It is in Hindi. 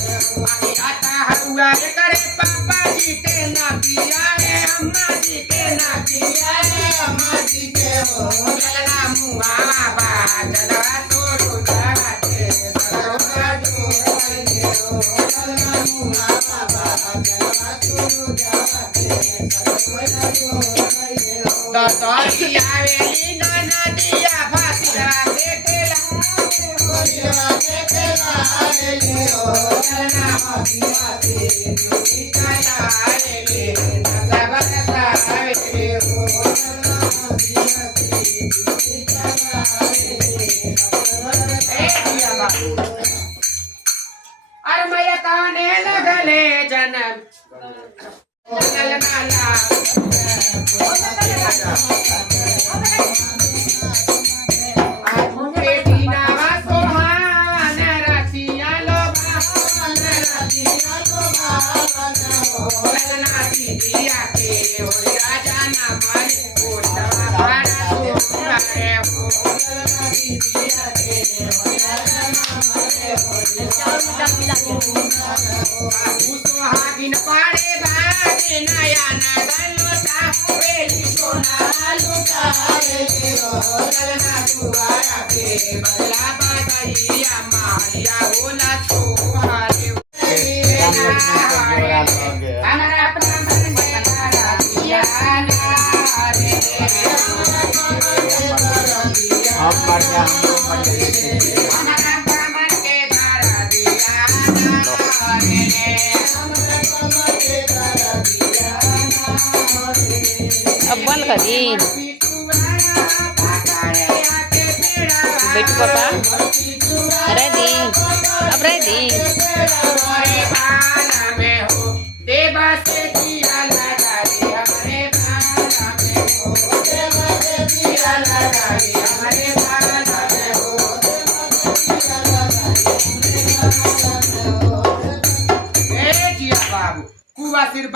आता हुआ करे पापा जी के ना किया है अम्मा जी के ना किया है अम्मा जी के हो चलना मुआ बा चलवा तोड़ू जाते सरोगा जो हो चलना मुआ बा चलवा तोड़ू जाते सरोगा जो दतरी आवेली नाना दिया फासिला देखेला होलिया देखेला आवेली हो चलना मदिया से ड्यूटी काया आवेली सब आवेली हो चलना मदिया से ड्यूटी काया आवेली ए दिया बाबू अरे मैया कहने लगले जन्म चलना ला सुहागिन पाड़े बाजे नया नगलोटा बेली सोना लुटा रे हो चलना दुआरा पे बदला बागैया मारिया बोला सोहारे हमारा प्राण बना दिया रे हम मर हमारा प्राण के दारा दिया अब बंद कर दी बेटू पापा रह दी अब रह दी बाबू कुआ सिर